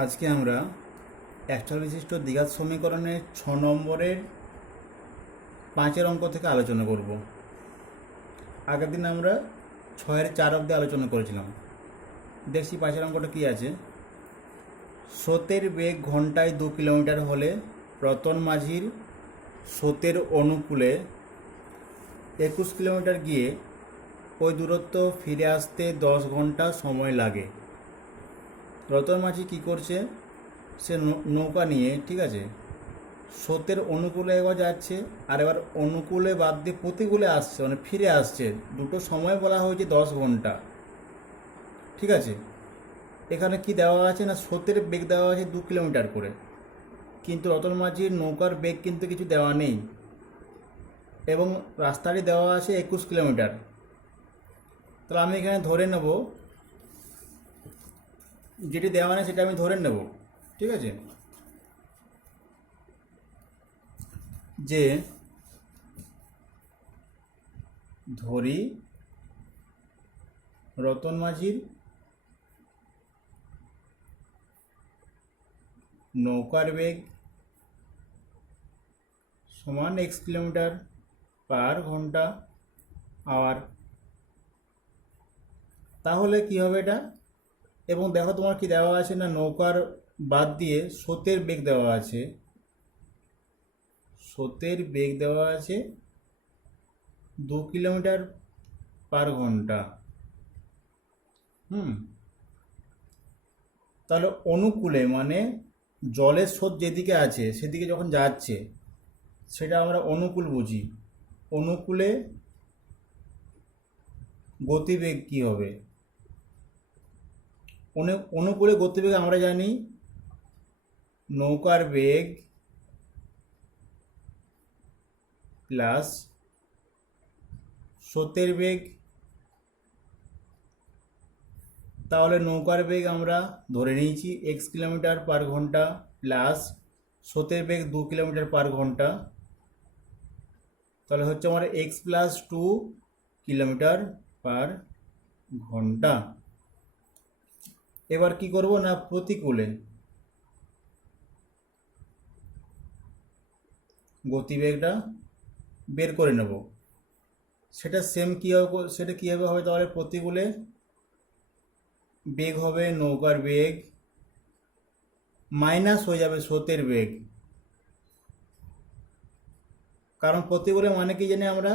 আজকে আমরা একটা বিশিষ্ট দ্বিঘাত সমীকরণের 6 নম্বরের 5 অঙ্ক থেকে আলোচনা করব। আগের দিন আমরা 6-এর 4 অবধি আলোচনা করেছিলাম। দেখছি 5 অঙ্কটা কী আছে। স্রোতের বেগ ঘন্টায় 2 কিলোমিটার হলে রতন মাঝির স্রোতের অনুকূলে 21 কিলোমিটার গিয়ে ওই দূরত্ব ফিরে আসতে 10 ঘন্টা সময় লাগে। রতন মাঝি কী করছে, সে নৌকা নিয়ে, ঠিক আছে, স্রোতের অনুকূলে এবার যাচ্ছে, আর এবার অনুকূলে বাদ দিয়ে প্রতিকূলে আসছে, মানে ফিরে আসছে। দুটো সময় বলা হয়েছে 10 ঘন্টা, ঠিক আছে। এখানে কি দেওয়া আছে না, স্রোতের বেগ দেওয়া আছে 2 কিলোমিটার করে, কিন্তু রতন মাঝির নৌকার বেগ কিন্তু কিছু দেওয়া নেই, এবং রাস্তাটি দেওয়া আছে 21 কিলোমিটার। তাহলে আমি এখানে ধরে নেব, যেটি দেওয়া নেই সেটা আমি ধরে নেব, ঠিক আছে, যে ধরি রতন মাঝির নৌকার বেগ সমান x কিলোমিটার পার ঘন্টা আওয়ার। তাহলে কি হবে এটা, এবং দেখো তোমার কি দেওয়া আছে না, নৌকার বাদ দিয়ে স্রোতের বেগ দেওয়া আছে, স্রোতের বেগ দেওয়া আছে 2 কিলোমিটার পার ঘন্টা। তাহলে অনুকূলে মানে জলের স্রোত যেদিকে আছে সেদিকে যখন যাচ্ছে সেটা আমরা অনুকূল বুঝি। অনুকূলে গতিবেগ কি হবে, অনুকূলে গতিবেগ আমরা জানি নৌকার বেগ প্লাস স্রোতের বেগ। তাহলে নৌকার বেগ আমরা ধরে নিয়েছি x কিলোমিটার পার ঘন্টা প্লাস স্রোতের বেগ 2 কিলোমিটার পার ঘন্টা। তাহলে হচ্ছে আমার x প্লাস 2 কিলোমিটার পার ঘন্টা। এবার কি করব না, প্রতিকূলে গতিবেগটা বের করে নেব। সেটা সেম কীভাবে হবে, তাহলে প্রতিকূলে বেগ হবে নৌকার বেগ মাইনাস হয়ে যাবে স্রোতের বেগ, কারণ প্রতিকূলে মানে কি জানি আমরা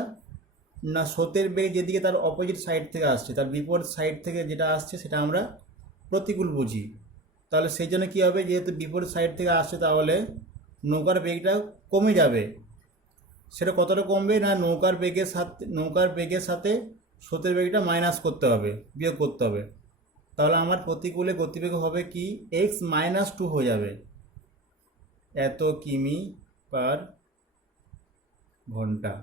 না, স্রোতের বেগ যেদিকে তার অপোজিট সাইড থেকে আসছে, তার বিপরীত সাইড থেকে যেটা আসছে সেটা আমরা প্রতিকূল বুঝি। তাহলে সেই জন্য কী হবে, যেহেতু বিপরীত সাইড থেকে আসছে তাহলে নৌকার বেগটা কমে যাবে। সেটা কতটা কমবে না, নৌকার বেগের সাথে স্রোতের বেগটা মাইনাস করতে হবে, বিয়োগ করতে হবে। তাহলে আমার প্রতিকূলে গতিবেগ হবে কি, x-2 হয়ে যাবে, এত কিমি পার ঘন্টা।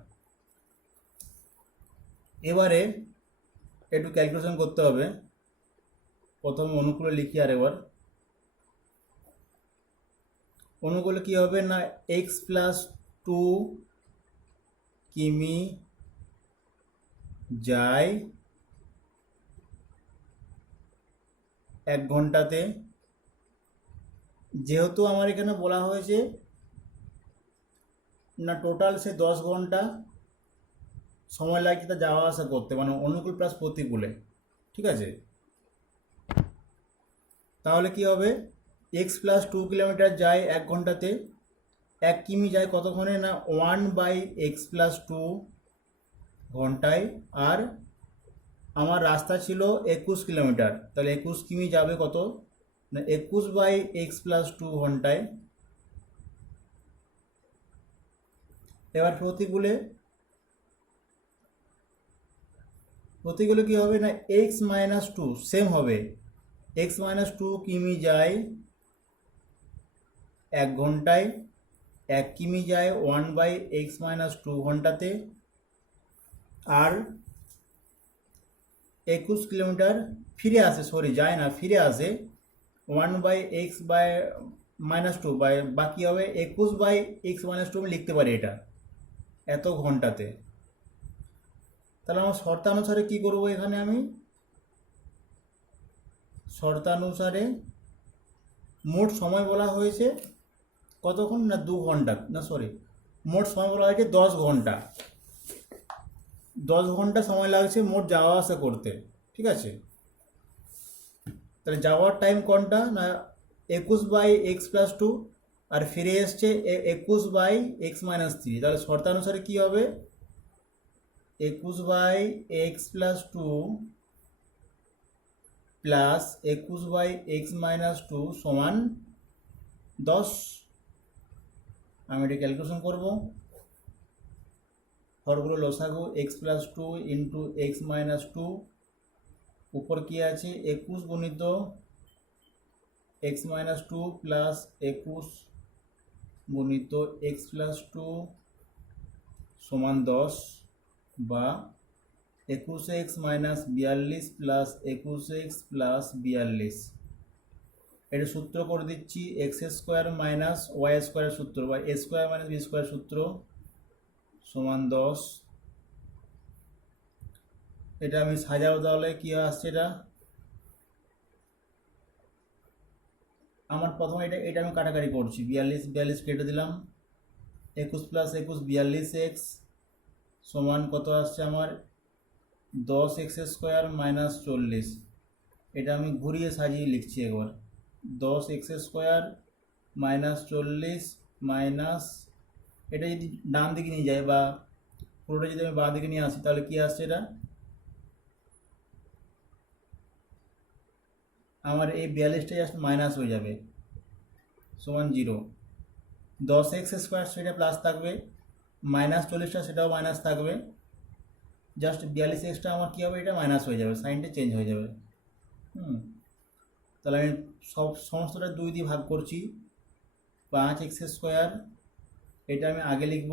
এবারে একটু ক্যালকুলেশন করতে হবে। প্রথমে অনুকূলে লিখি, আর এবার অনুকূলে কি হবে না, x প্লাস 2 কিমি যায় 1 ঘন্টাতে। যেহেতু আমার এখানে বলা হয়েছে না টোটাল সে 10 ঘন্টা সময় লাগছে তা যাওয়া আসা করতে, মানে অনুকূল প্লাস প্রতিকূলে, ঠিক আছে। তাহলে কি হবে, x প্লাস 2 কিলোমিটার যায় 1 ঘন্টাতে, 1 কিমি যায় কতক্ষণে না 1/x প্লাস 2 ঘন্টায়। আর আমার রাস্তা ছিল 21 কিলোমিটার, তাহলে 21 কিমি যাবে কত না 21/x প্লাস 2 ঘন্টায়। এবার প্রতিকূলে কি হবে না, x-2 সেম হবে, x-2 কিমি যায় 1 ঘন্টায়, 1 কিমি যায় 1/x-2 ঘন্টাতে, আর 21 কিলোমিটার ফিরে আসে, ফিরে আসে 1/x-2 বাকি হবে 21/x-2, আমি লিখতে পারি এটা এত ঘন্টাতে। তাহলে আমার শর্তানুসারে কি করব, এখানে আমি শর্তানুসারে মোট সময় বলা হয়েছে কতক্ষণ না 2 ঘন্টা, না সরি, মোট সময় বলা হয়েছে 10 ঘন্টা। 10 ঘন্টা সময় লাগছে মোট যাওয়া আসা করতে, ঠিক আছে। তাহলে যাওয়ার টাইম কোনটা না 21/x+2, আর ফিরে এসছে 21/x-3। তাহলে শর্তানুসারে কী হবে, 21/x+2 প্লাস 21/x-2 সমান 10। আমি এটা ক্যালকুলেশন করবো, হরগুলো লসাগু x+2 ইন্টু x-2, উপর কি আছে 21 গুণিত x-2 প্লাস 21 গুণিত x+2 সমান 10, বা 21x minus 42 plus 21x plus 42। এটা সূত্র করে দিচ্ছি, x² মাইনাস y² সূত্র বা a² মাইনাস b² সূত্র সমান 10। এটা আমি সাজাও, তাহলে কি আসছে, এটা আমার প্রথমে এটা আমি কাটাকাটি করছি, 42 কেটে দিলাম, 21 প্লাস 21 42x সমান কত আসছে আমার 10x² মাইনাস 40। এটা আমি ঘুরিয়ে সাজিয়ে লিখছি একবার, 10x² মাইনাস 40 মাইনাস, এটা যদি ডান দিকে নিয়ে যায় বা পুরোটা যদি আমি বাঁ দিকে নিয়ে আসি তাহলে কি আসছে, এটা আমার এই 42টা জাস্ট মাইনাস হয়ে যাবে, সমান 0। 10x² সেটা প্লাস থাকবে, মাইনাস 40টা সেটাও মাইনাস থাকবে, জাস্ট 42xটা আমার কী হবে, এটা মাইনাস হয়ে যাবে, সাইনটা চেঞ্জ হয়ে যাবে। তাহলে আমি সমস্তটা 2 দিয়ে ভাগ করছি, 5x², এটা আমি আগে লিখব,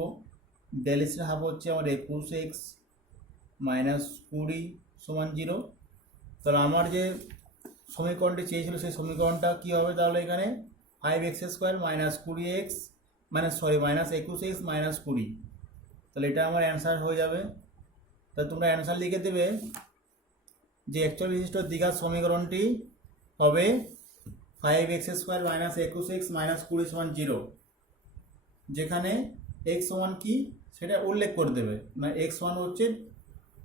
42 হাফ হচ্ছে আমার 21x মাইনাস 20 সমান 0। তাহলে আমার যে সমীকরণটি চেয়েছিল সেই সমীকরণটা কী হবে, তাহলে এখানে 5x² minus 20x minus 21x minus 20। তাহলে এটা আমার অ্যান্সার হয়ে যাবে। তাহলে তোমরা অ্যান্সার লিখে দেবে যে অ্যাকচুয়াল বিশিষ্ট দ্বিঘাত সমীকরণটি হবে 5x² মাইনাস 21x মাইনাস 20 সমান 0, যেখানে x সমান কি সেটা উল্লেখ করে দেবে, না x সমান হচ্ছে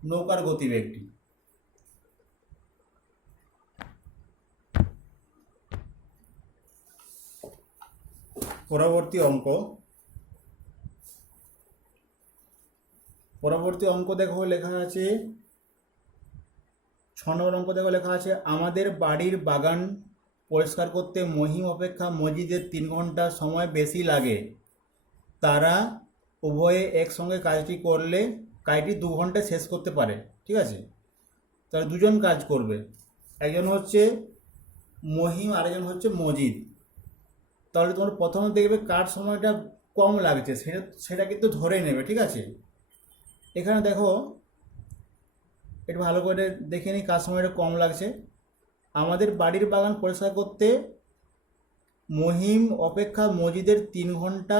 নৌকার গতিবেগটি। পরবর্তী অঙ্ক দেখো লেখা আছে 6 নম্বর অঙ্ক দেখো লেখা আছে, আমাদের বাড়ির বাগান পরিষ্কার করতে মহিম অপেক্ষা মজিদের 3 ঘন্টা সময় বেশি লাগে। তারা উভয়ে একসঙ্গে কাজটি করলে কাজটি 2 ঘন্টায় শেষ করতে পারে, ঠিক আছে। তারা দুজন কাজ করবে, একজন হচ্ছে মহিম আর একজন হচ্ছে মজিদ। তাহলে তোমার প্রথমে দেখবে কার সময়টা কম লাগছে সেটা কিন্তু ধরে নেবে, ঠিক আছে। এখানে দেখো একটু ভালো করে দেখে নিই কার সময়টা কম লাগছে। আমাদের বাড়ির বাগান পরিষ্কার করতে মহিম অপেক্ষা মজিদের 3 ঘন্টা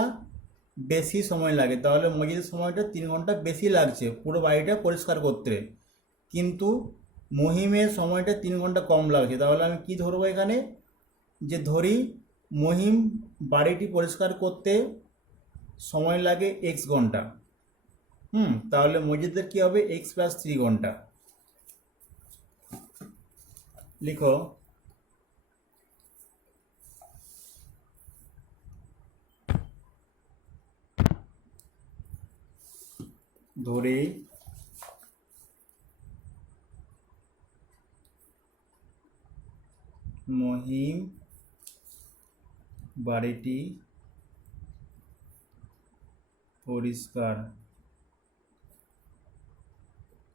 বেশি সময় লাগে, তাহলে মজিদের সময়টা 3 ঘন্টা বেশি লাগছে পুরো বাড়িটা পরিষ্কার করতে, কিন্তু মহিমের সময়টা 3 ঘন্টা কম লাগছে। তাহলে আমি কি ধরবো এখানে, যে ধরি মহিম বাড়িটি পরিষ্কার করতে সময় লাগে x ঘন্টা, তাহলে মজিদের কি হবে x+3 ঘন্টা। লিখো, ধরে মহিম বাড়িটি পরিষ্কার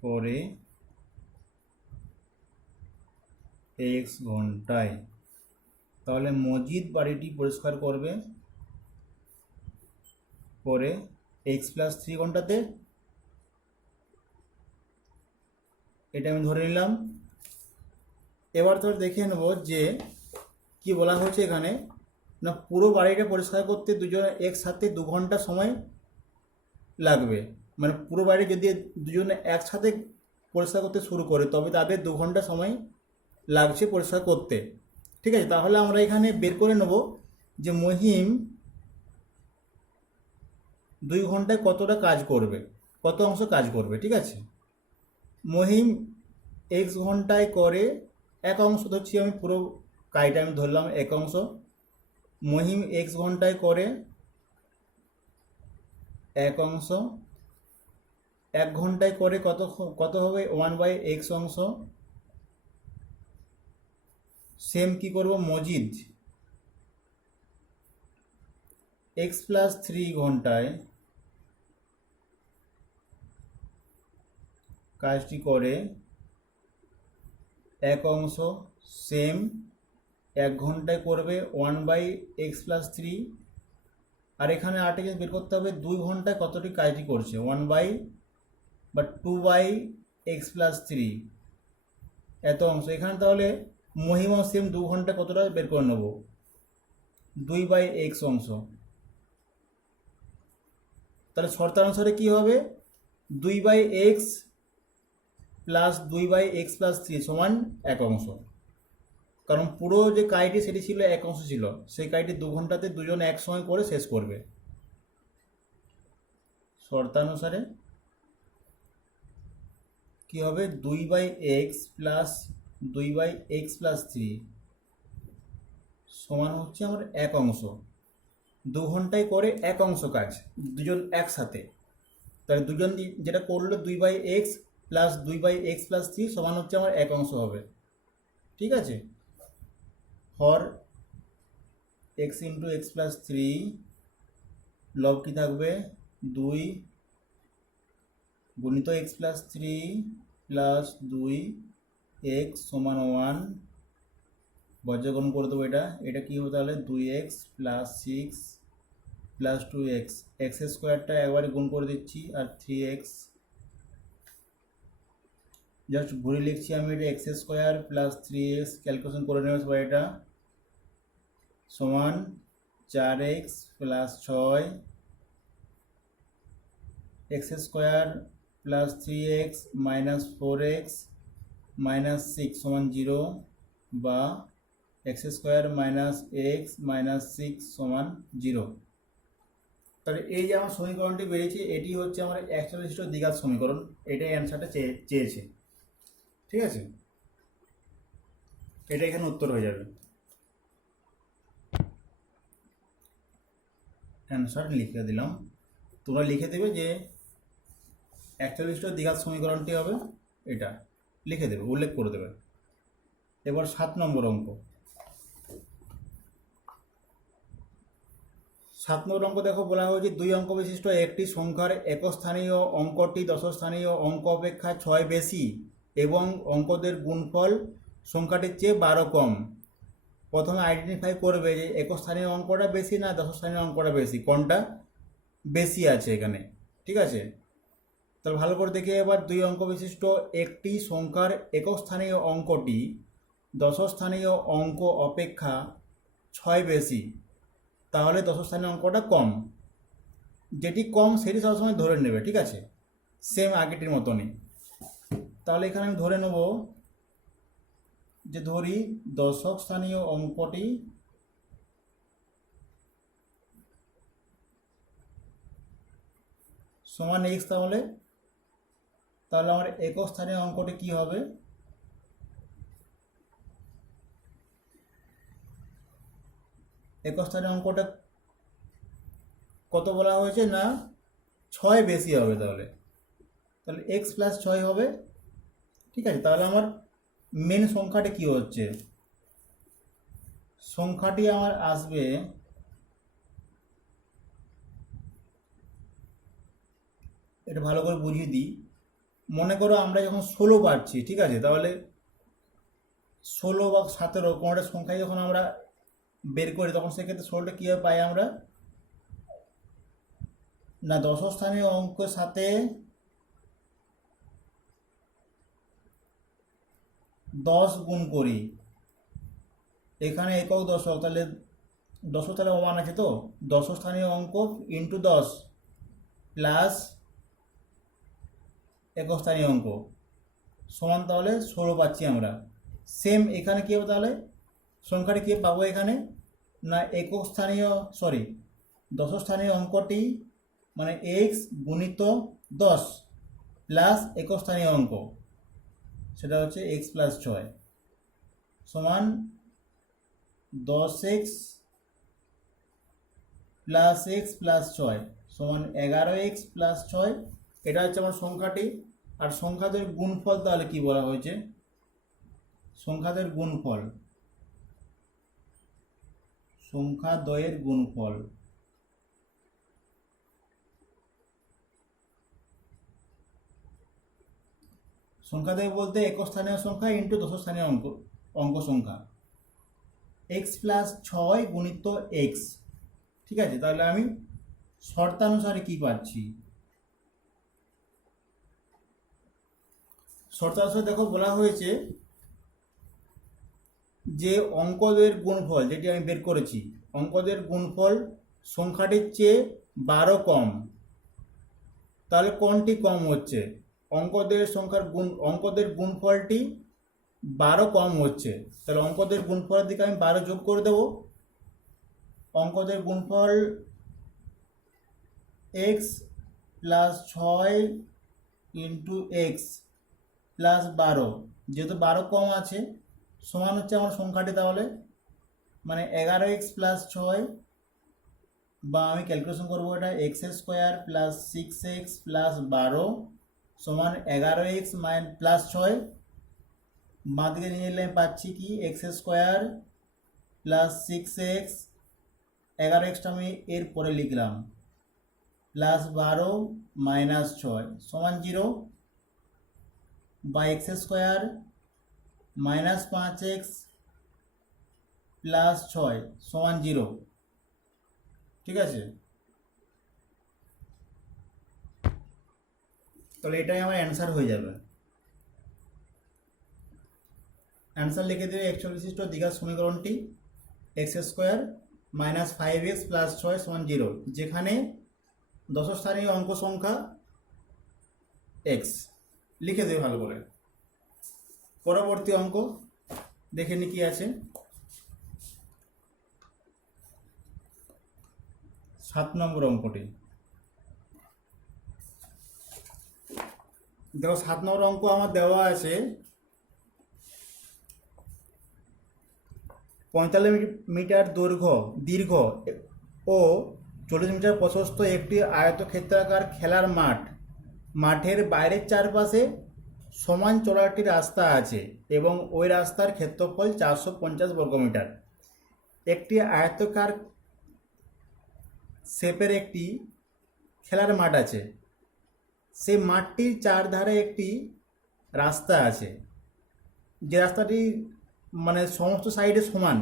করে x ঘন্টায়, তাহলে মজিদ বাড়িটি পরিষ্কার করবে করে x+3 ঘন্টাতে, এটা আমি ধরে নিলাম। এবার তো দেখে নেব যে কি বলা হয়েছে এখানে, না পুরো বাড়িটা পরিষ্কার করতে দুজনে একসাথে 2 ঘন্টা সময় লাগবে, মানে পুরো বাড়ি যদি দুজনে একসাথে পরিষ্কার করতে শুরু করে তবে তাদের 2 ঘন্টা সময় লাগছে পরিষ্কার করতে। ঠিক আছে, তাহলে আমরা এখানে বের করে নেব যে মহিম 2 ঘন্টায় কতটা কাজ করবে, কত অংশ কাজ করবে। ঠিক আছে, মহিম এক্স ঘন্টায় করে এক অংশ ধরছি, আমি পুরো কাজটা আমি ধরলাম এক অংশ। মহিম এক্স ঘন্টায় করে এক অংশ, 1 ঘন্টায় করে কত হবে 1/x অংশ। সেম কি করব, মজিদ x+3 ঘন্টায় কাজটি করে এক অংশ, সেম 1 ঘন্টায় করবে 1/x+3। আর এখানে আরেকটা জিনিস বের করতে হবে, 2 ঘন্টায় কতটি কাজটি করছে, 2/x+3 এত অংশ। এখানে তাহলে মহিমা সেম 2 ঘন্টায় কতটা বের করে নেব, 2/x অংশ। তাহলে শর্তানুসারে কি হবে, 2/x প্লাস 2/x+3 সমান 1 অংশ। কারণ পুরো যে কাজটি সেটি ছিল 1 অংশ ছিল, সেই কাজটি 2 ঘন্টাতে দুজন একসঙ্গে করে শেষ করবে। শর্তানুসারে কি হবে, 2/x প্লাস 2/x+3 সমান হচ্ছে আমার 1 অংশ। 2 ঘন্টায় করে 1 অংশ কাজ, দুজন একসাথে। তাহলে দুজন যেটা করলো 2/x প্লাস 2/x+3 সমান হচ্ছে আমার 1 অংশ হবে। ঠিক আছে, ফর x ইন্টু x+3 লব কি থাকবে, 2 গুণিত x+3 প্লাস 2x সমান 1। বজ্রগণ করে দেবো, এটা কি হবে তাহলে, 2x plus 6 plus 2x, x স্কোয়ারটা একবারে গুণ করে দিচ্ছি, আর 3x জাস্ট ঘুরে লিখছি আমি, এটা x square plus 3x calculation করে নেবে সবাই, এটা সমান 4x plus 6 x square plus 3x minus 4x minus 6 সমান 0, বা x square minus x minus 6 সমান 0। তাহলে এই যে আমার সমীকরণটি বেরিয়েছে, এটি হচ্ছে আমার একচল্লিষ্ট দ্বিঘাত সমীকরণ। এটাই অ্যান্সারটা চেয়েছে। ঠিক আছে, এটা এখানে উত্তর হয়ে যাবে। অ্যান্সার লিখে দিলাম, তোমরা লিখে দেবে যে একচল্লিষ্ট দ্বিঘাত সমীকরণটি হবে এটা, লিখে দেবে, উল্লেখ করে দেবে। এবার 7 নম্বর অঙ্ক। 7 নম্বর অঙ্ক দেখো, বলা হয়েছে 2 অঙ্ক বিশিষ্ট একটি সংখ্যার একস্থানীয় অঙ্কটি দশস্থানীয় অঙ্ক অপেক্ষা 6 বেশি এবং অঙ্কদের গুণফল সংখ্যাটির চেয়ে 12 কম। প্রথমে আইডেন্টিফাই করবে যে একস্থানীয় অঙ্কটা বেশি না দশস্থানীয় অঙ্কটা বেশি, কোনটা বেশি আছে এখানে। ঠিক আছে, তাহলে ভালো করে দেখে এবার 2 অঙ্ক বিশিষ্ট একটি সংখ্যার একস্থানীয় অঙ্কটি দশস্থানীয় অঙ্ক অপেক্ষা 6 বেশি, তাহলে দশস্থানীয় অঙ্কটা কম। যেটি কম সেটি সবসময় ধরে নেবে। ঠিক আছে, সেম আগেটির মতনই। তাহলে এখানে আমি ধরে নেব যে ধরি দশক স্থানীয় অঙ্কটি সমান x, তাহলে আমার একক স্থানীয় অঙ্কটি কি হবে, একক স্থানীয় অঙ্কটা কত বলা হয়েছে না 6 বেশি হবে, তাহলে x প্লাস 6 হবে। ঠিক আছে, তাহলে আমার মেন সংখ্যাটি কি হচ্ছে, সংখ্যাটি আমার আসবে এটা ভালো করে বুঝিয়ে দিই। মনে করো আমরা যখন 16 পাচ্ছি, ঠিক আছে, তাহলে 16 বা 17 কোনোটা সংখ্যায় যখন আমরা বের করি, তখন সেক্ষেত্রে 16টা কীভাবে পাই আমরা, না দশস্থানীয় অঙ্কের সাথে 10 গুণ করি। এখানে একক দশক, তাহলে দশক তাহলে 1 আছে, তো দশস্থানীয় অঙ্ক ইন্টু 10 প্লাস একক স্থানীয় অঙ্ক সমান তাহলে 16 পাচ্ছি আমরা। সেম এখানে কী হবে তাহলে, সংখ্যাটি কি পাবো এখানে, না একক স্থানীয় দশম স্থানীয় অঙ্কটি মানে এক্স গুণিত 10 প্লাস একক স্থানীয় অঙ্ক, সেটা হচ্ছে এক্স প্লাস 6 সমান 10x প্লাস এক্স প্লাস 6 সমান 11x প্লাস 6। এটা হচ্ছে আমার সংখ্যাটি। আর সংখ্যাদের গুণফল তাহলে কি বলা হয়েছে, সংখ্যাদের গুণফল, সংখ্যা দ্বয়ের গুণফল। সংখ্যা দ্বয় বলতে একক স্থানীয় সংখ্যা ইন্টু দশম স্থানীয় অঙ্ক সংখ্যা, এক্স প্লাস 6 গুণিত এক্স। ঠিক আছে, তাহলে আমি শর্তানুসারে কি পাচ্ছি, শর্তানুসারে দেখো বলা হয়েছে যে অঙ্কদের গুণফল যেটি আমি বের করেছি, অঙ্কদের গুণফল সংখ্যাটির চেয়ে 12 কম। তাহলে কোনটি কম হচ্ছে, অঙ্কদের গুণফলটি 12 কম হচ্ছে। তাহলে অঙ্কদের গুণফলের দিকে আমি 12 যোগ করে দেব। অঙ্কদের গুণফল x plus 6 into x plus 12, যেহেতু 12 কম আছে সমান হচ্ছে আমার সংখ্যাটি তাহলে মানে 11x প্লাস 6, বা আমি ক্যালকুলেশন করবো এটা x square plus 6x plus 12 সমান 11x প্লাস 6। বাঁ দিকে নিয়ে এলে আমি পাচ্ছি কি এক্স স্কোয়ার প্লাস 6x, 11xটা আমি এর পরে লিখলাম, প্লাস 12 মাইনাস 6 সমান 0, বা x square minus 5x plus 6 সমান 0। ঠিক আছে, তাহলে এটাই আমার অ্যান্সার হয়ে যাবে। অ্যান্সার লিখে দেবে একচল্লিশ বিশিষ্ট দ্বিঘাত সমীকরণটি x square minus 5x plus 6 সমান 0, যেখানে দশম স্থানীয় অঙ্ক সংখ্যা এক্স। লিখে দেবে ভালো করে। পরবর্তী অঙ্ক দেখে নি কি আছে, 7 নম্বর অঙ্কটি দেখো। 7 নম্বর অঙ্ক আমার দেওয়া আছে 45 মিটার দীর্ঘ ও 40 মিটার প্রশস্ত একটি আয়তক্ষেত্রাকার খেলার মাঠের বাইরের চারপাশে সমান চওড়াটি রাস্তা আছে এবং ওই রাস্তার ক্ষেত্রফল 450 বর্গমিটার। একটি আয়তাকার শেপের একটি খেলার মাঠ আছে, সেই মাঠটির চারধারে একটি রাস্তা আছে, যে রাস্তাটি মানে সমস্ত সাইডে সমান।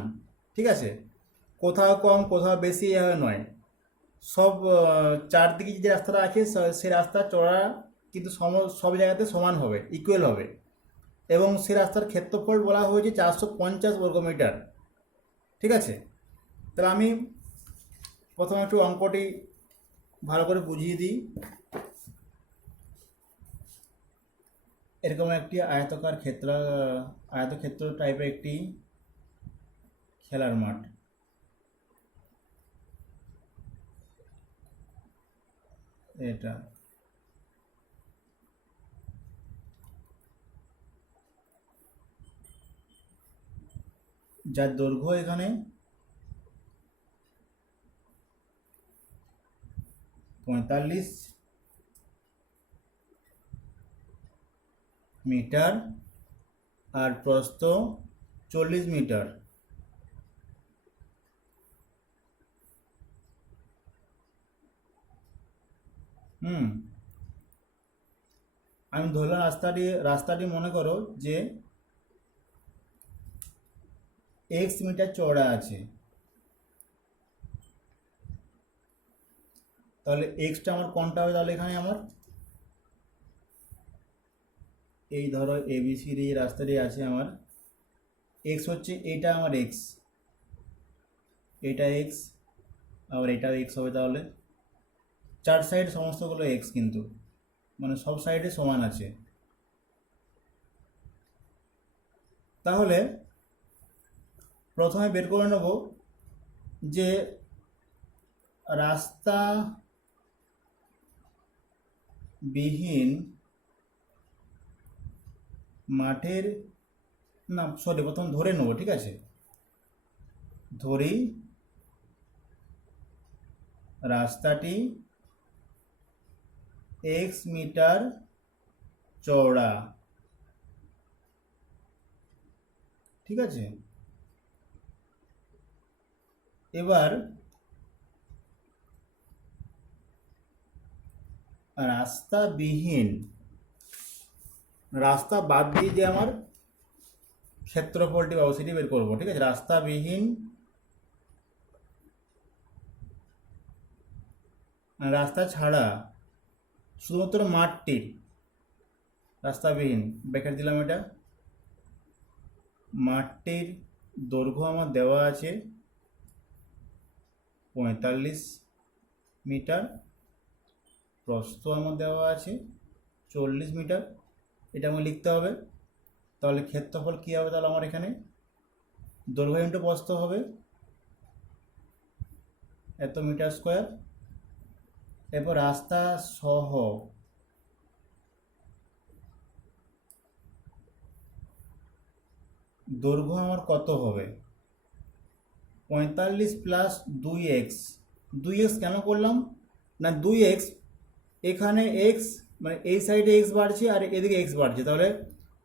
ঠিক আছে, কোথাও কম কোথাও বেশি নয়, সব চারদিকে যে রাস্তাটা আছে সেই রাস্তার চওড়া কিন্তু সব জায়গাতে সমান হবে, ইকুয়াল হবে, এবং সেই রাস্তার ক্ষেত্রফল বলা হয়েছে 450 বর্গমিটার। ঠিক আছে, তাহলে আমি প্রথমে একটু অঙ্কটি ভালো করে বুঝিয়ে দিই। এরকম একটি আয়তক্ষেত্র টাইপের একটি খেলার মাঠ, এটা যার দৈর্ঘ্য এখানে 45 মিটার আর প্রস্থ 40 মিটার। আমি ধরলাম রাস্তাটি মনে করো যে x মিটার চওড়া আছে, তাহলে এক্সটা আমার কোনটা হবে, তাহলে এখানে আমার এই ধরো এবিসিডি রাস্তাটি আছে, আমার এক্স হচ্ছে এটা, আমার এক্স এটা এক্স, আবার এটাও এক্স হবে। তাহলে চার সাইড সমস্তগুলো এক্স, কিন্তু মানে সব সাইডে সমান আছে। তাহলে প্রথমে বের করে নেব যে রাস্তা বিহীন মাঠের, না সরি, প্রথম ধরে নেব, ঠিক আছে, ধরি রাস্তাটি x মিটার চওড়া, ঠিক আছে। এবার রাস্তাবিহীন, রাস্তা বাদ দিয়ে যে আমার ক্ষেত্রফলটি পাবো সেটি বের করবো, ঠিক আছে। রাস্তাবিহীন, রাস্তা ছাড়া শুধুমাত্র মাঠটির, রাস্তাবিহীন ব্র্যাকেট দিলাম, এটা মাঠটির দৈর্ঘ্য আমার দেওয়া আছে 45 মিটার, প্রস্থ আমার দেওয়া আছে 40 মিটার, এটা আমার লিখতে হবে। তাহলে ক্ষেত্রফল কী হবে, তাহলে আমার এখানে দৈর্ঘ্য ইন্টু প্রস্থ হবে এত মিটার স্কোয়ার। এরপর রাস্তা সহ দৈর্ঘ্য আমার কত হবে, 45 প্লাস 2x। 2x কেন করলাম না, 2x এখানে x মানে এই সাইডে x বাড়ছে আর এদিকে x বাড়ছে, তাহলে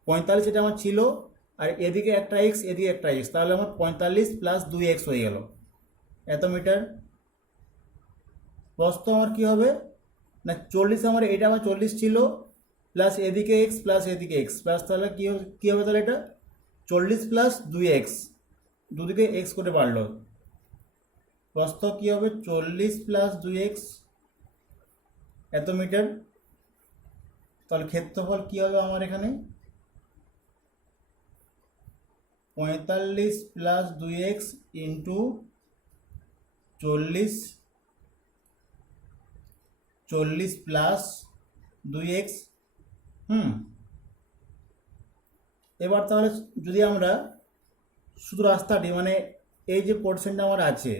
45 এটা আমার ছিল আর এদিকে একটা x এদিকে একটা x, তাহলে আমার 45 প্লাস 2x হয়ে গেল এত মিটার। প্রস্থ আমার কী হবে না 40, আমার এটা আমার 40 ছিল প্লাস এদিকে x প্লাস এদিকে x প্লাস, তাহলে কী হবে তাহলে এটা 40 প্লাস 2x, দুদিকে x করে বাড়লো, প্রস্থ কী হবে 40 প্লাস 2x এত মিটার। তাহলে ক্ষেত্রফল কী হবে আমার এখানে 45 plus 2x into 40, 40 plus 2x। এবার তাহলে যদি আমরা শুধু রাস্তাটি মানে এই যে পোর্শনটা আমার আছে,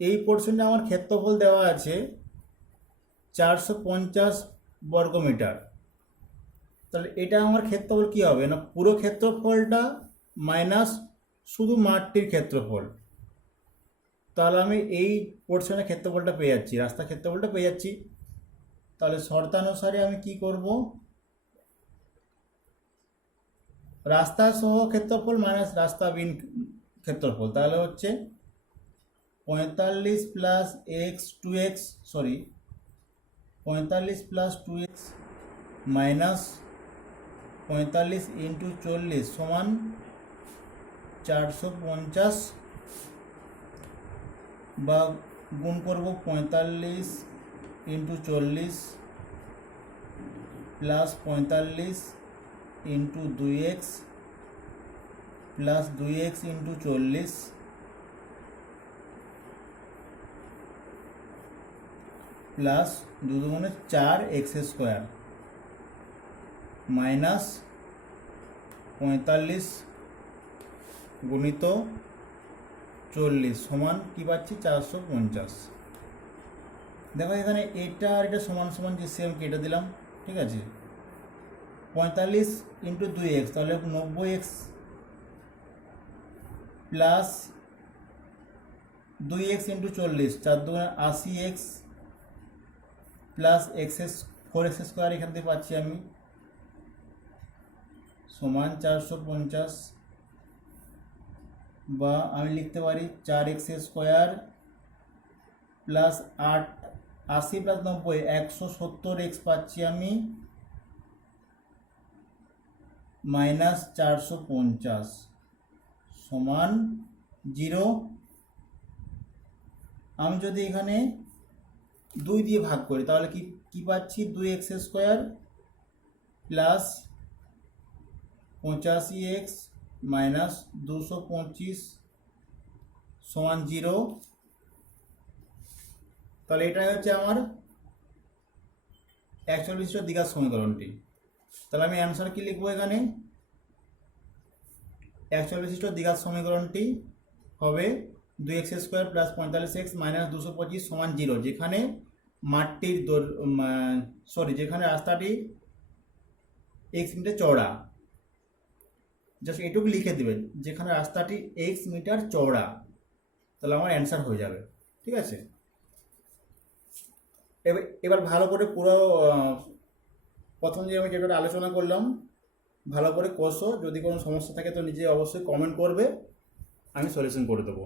এই পোর্শনটা আমার ক্ষেত্রফল দেওয়া আছে 450 বর্গমিটার, তাহলে এটা আমার ক্ষেত্রফল কী হবে না পুরো ক্ষেত্রফলটা মাইনাস শুধু মাঠটির ক্ষেত্রফল, তাহলে আমি এই পোর্শনের ক্ষেত্রফলটা পেয়ে যাচ্ছি, রাস্তার ক্ষেত্রফলটা পেয়ে যাচ্ছি। তাহলে শর্তানুসারে আমি কি করব, রাস্তা সহ ক্ষেত্রফল মাইনাস রাস্তাবিহীন ক্ষেত্রফল, তাহলে হচ্ছে 45 plus x 2x, sorry 45 plus 2x minus 45 into 40 সমান 450, বা গুণ করব 45 into 40 plus 45 into 2x plus 2x into 40 plus 2 দুগুণে 4x স্কোয়ার মাইনাস 45 গুণিত 40 সমান কী পাচ্ছি 450। দেখো এখানে এটা আর এটা সমান সমান যে সেম কেটে দিলাম, ঠিক আছে। 45 ইন্টু 2x তাহলে 90x প্লাস 2x ইন্টু 40 4 দুগুণে 80x plus x 4x square এখান থেকে পাচ্ছি আমি সমান 450, বা আমি লিখতে পারি 4x square plus 80 plus 90 170x পাচ্ছি আমি মাইনাস 450 সমান 0। আমি যদি এখানে 2 দিয়ে ভাগ করি তাহলে কি পাচ্ছি 2x square plus 85x minus 225 সমান 0। তাহলে এটাই হচ্ছে আমার 41 দ্বিঘাত সমীকরণটি। তাহলে আমি অ্যান্সার কি লিখবো, এখানে একচল বিশিষ্ট দ্বিঘাত সমীকরণটি হবে 2x² প্লাস 45x মাইনাস 225 সমান 0, যেখানে মাঠটির যেখানে রাস্তাটি x মিটার চওড়া। জাস্ট এটুকু লিখে দেবেন, যেখানে রাস্তাটি x মিটার চওড়া, তাহলে আমার অ্যান্সার হয়ে যাবে। ঠিক আছে, এবার ভালো করে পুরো প্রথম যে আমি যেটা আলোচনা করলাম ভালো করে কষো। যদি কোনো সমস্যা থাকে তো নিজে অবশ্যই কমেন্ট করবে, আমি সলিউশন করে দেবো।